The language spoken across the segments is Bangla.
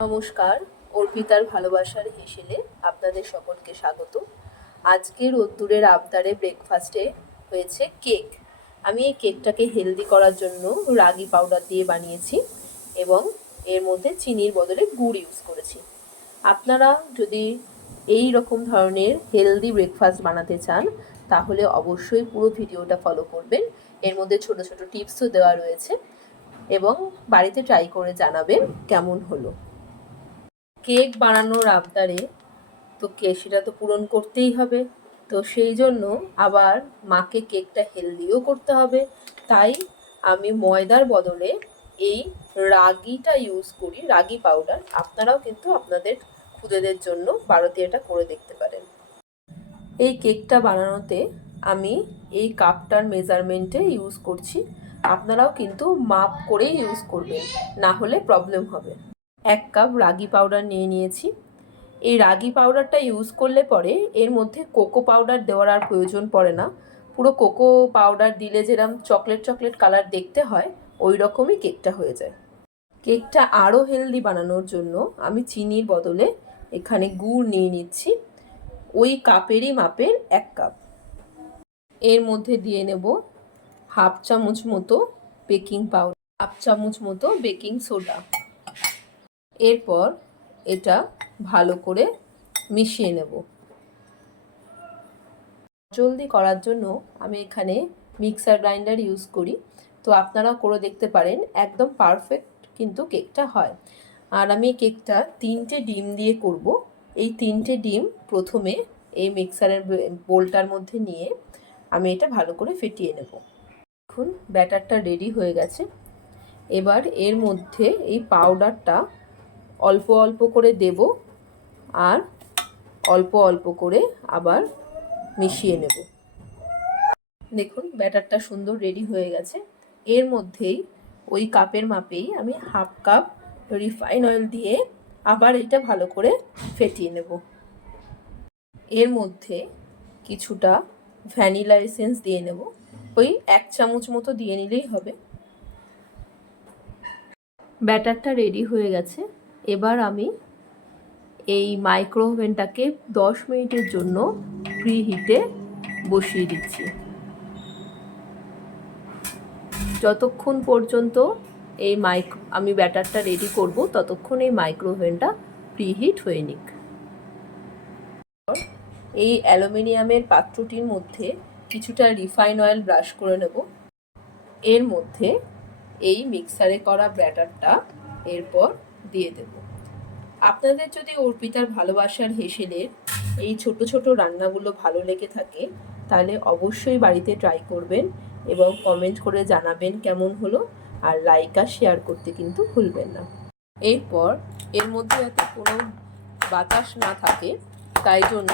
নমস্কার, অর্পিতার ভালোবাসার হেসেলে আপনাদের সকলকে স্বাগত। আজকে রোদ্দুরের আবদারে ব্রেকফাস্টে হয়েছে কেক। আমি এই কেকটাকে হেলদি করার জন্য রাগি পাউডার দিয়ে বানিয়েছি এবং এর মধ্যে চিনির বদলে গুড় ইউজ করেছি। আপনারা যদি এই রকম ধরনের হেলদি ব্রেকফাস্ট বানাতে চান তাহলে অবশ্যই পুরো ভিডিওটা ফলো করবেন। এর মধ্যে ছোট ছোট টিপসও দেওয়া রয়েছে এবং বাড়িতে ট্রাই করে জানাবেন কেমন হলো। কেক বানানোর আবদারে তো সেটা তো পূরণ করতেই হবে, তো সেই জন্য আবার মাকে কেকটা হেলদিও করতে হবে। তাই আমি ময়দার বদলে এই রাগিটা ইউজ করি, রাগি পাউডার। আপনারাও কিন্তু আপনাদের খুদেদের জন্য বাড়িতে এটা করে দেখতে পারেন। এই কেকটা বানানোতে আমি এই কাপটার মেজারমেন্টে ইউজ করছি, আপনারাও কিন্তু মাপ করেই ইউজ করবেন, না হলে প্রবলেম হবে। 1 কাপ রাগি পাউডার নিয়ে নিয়েছি। এই রাগি পাউডারটা ইউজ করলে পরে এর মধ্যে কোকো পাউডার দেওয়ার আর প্রয়োজন পড়ে না। পুরো কোকো পাউডার দিলে যেরকম চকলেট চকলেট কালার দেখতে হয় ওই রকমই কেকটা হয়ে যায়। কেকটা আরও হেলদি বানানোর জন্য আমি চিনির বদলে এখানে গুড় নিয়ে নিচ্ছি, ওই কাপেরই মাপের 1 কাপ। এর মধ্যে দিয়ে নেব 1/2 চামচ মতো বেকিং পাউডার, 1/2 চামচ মতো বেকিং সোডা। এরপর এটা ভালো করে মিশিয়ে নেব। জলদি করার জন্য আমি এখানে মিক্সার গ্রাইন্ডার ইউজ করি, তো আপনারা করে দেখতে পারেন, একদম পারফেক্ট কিন্তু কেকটা হয়। আর আমি কেকটা 3টে ডিম দিয়ে করব। এই 3টে ডিম প্রথমে এই মিক্সারের বোলটার মধ্যে নিয়ে আমি এটা ভালো করে ফেটিয়ে নেব। এখন ব্যাটারটা রেডি হয়ে গেছে। এবার এর মধ্যে এই পাউডারটা অল্প অল্প করে দেব আর অল্প অল্প করে আবার মিশিয়ে নেব। দেখুন ব্যাটারটা সুন্দর রেডি হয়ে গেছে। এর মধ্যেই ওই কাপের মাপেই আমি 1/2 কাপ রিফাইন অয়েল দিয়ে আবার এটা ভালো করে ফেটিয়ে নেব। এর মধ্যে কিছুটা ভ্যানিলা এসেন্স দিয়ে নেব, ওই 1 চামচ মতো দিয়ে নিলেই হবে। ব্যাটারটা রেডি হয়ে গেছে। এবার আমি এই মাইক্রো ওভেনটাকে 10 মিনিটের জন্য প্রিহিটে বসিয়ে দিচ্ছি। যতক্ষণ পর্যন্ত আমি ব্যাটারটা রেডি করব ততক্ষণ এই মাইক্রো ওভেনটা প্রিহিট হয়ে নিক। এই অ্যালুমিনিয়ামের পাত্রটির মধ্যে কিছুটা রিফাইন অয়েল ব্রাশ করে নেব। এর মধ্যে এই মিক্সারে করা ব্যাটারটা এরপর দিয়ে দেব। আপনাদের যদি অর্পিতার ভালোবাসার হেসেলের এই ছোট ছোট রান্নাগুলো ভালো লেগে থাকে তাহলে অবশ্যই বাড়িতে ট্রাই করবেন এবং কমেন্ট করে জানাবেন কেমন হলো, আর লাইক আর শেয়ার করতে কিন্তু ভুলবেন না। এরপর এর মধ্যে যাতে কোনো বাতাস না থাকে তাই জন্য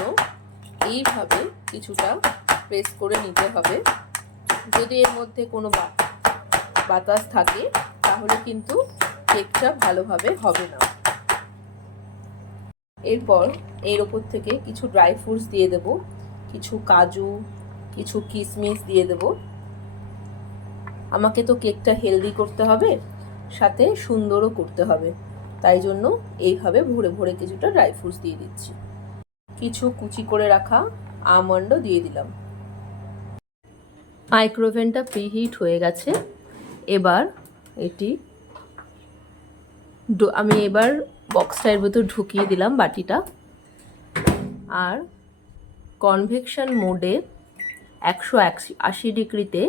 এইভাবে কিছুটা প্রেস করে নিতে হবে। যদি এর মধ্যে কোনো বাতাস থাকে তাহলে কিন্তু কেকটা ভালোভাবে হবে না। এরপর এর ওপর থেকে কিছু ড্রাই ফ্রুটস দিয়ে দেব, কিছু কাজু, কিছু কিশমিশ দিয়ে দেব। আমাকে তো কেকটা হেলদি করতে হবে, সাথে সুন্দরও করতে হবে, তাই জন্য এইভাবে ভরে ভরে কিছুটা ড্রাই ফ্রুটস দিয়ে দিচ্ছি। কিছু কুচি করে রাখা আমন্ডও দিয়ে দিলাম। মাইক্রোওভেনটা প্রিহিট হয়ে গেছে। এবার আমি বক্সটার ভেতর ঢুকিয়ে দিলাম বাটিটা, আর কনভেকশন মোডে 180 ডিগ্রিতে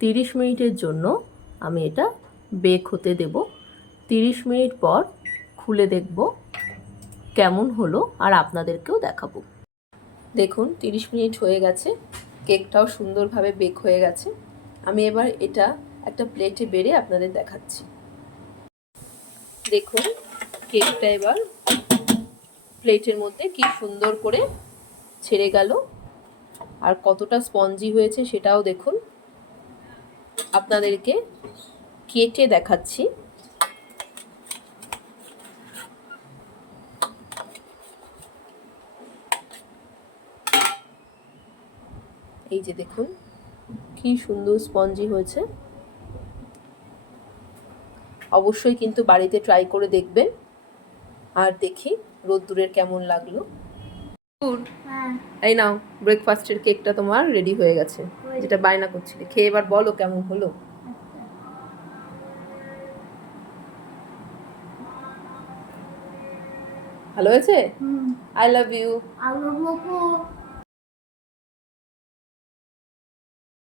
30 মিনিটের জন্য আমি এটা বেক হতে দেব। 30 মিনিট পর খুলে দেখব কেমন হলো আর আপনাদেরকেও দেখাবো। দেখুন 30 মিনিট হয়ে গেছে, কেকটাও সুন্দরভাবে বেক হয়ে গেছে। আমি এবার এটা একটা প্লেটে বেড়ে আপনাদের দেখাচ্ছি। দেখুন কেকটা এবার প্লেটের মধ্যে কি সুন্দর করে ছেড়ে গেল, আর কতটা স্পঞ্জি হয়েছে সেটাও দেখুন। আপনাদেরকে কেটে দেখাচ্ছি। এই যে দেখুন কি সুন্দর স্পঞ্জি হয়েছে। অবশ্যই কিন্তু বাড়িতে ট্রাই করে দেখবেন। আর দেখি রোদ্দুরের কেমন লাগলো। গুড। হ্যাঁ এই নাও, ব্রেকফাস্টের কেকটা তোমার রেডি হয়ে গেছে, যেটা বায়না করছিলে। খেয়ে এবার বলো কেমন হলো। ভালো হয়েছে? হুম আই লাভ ইউ। আলু বকু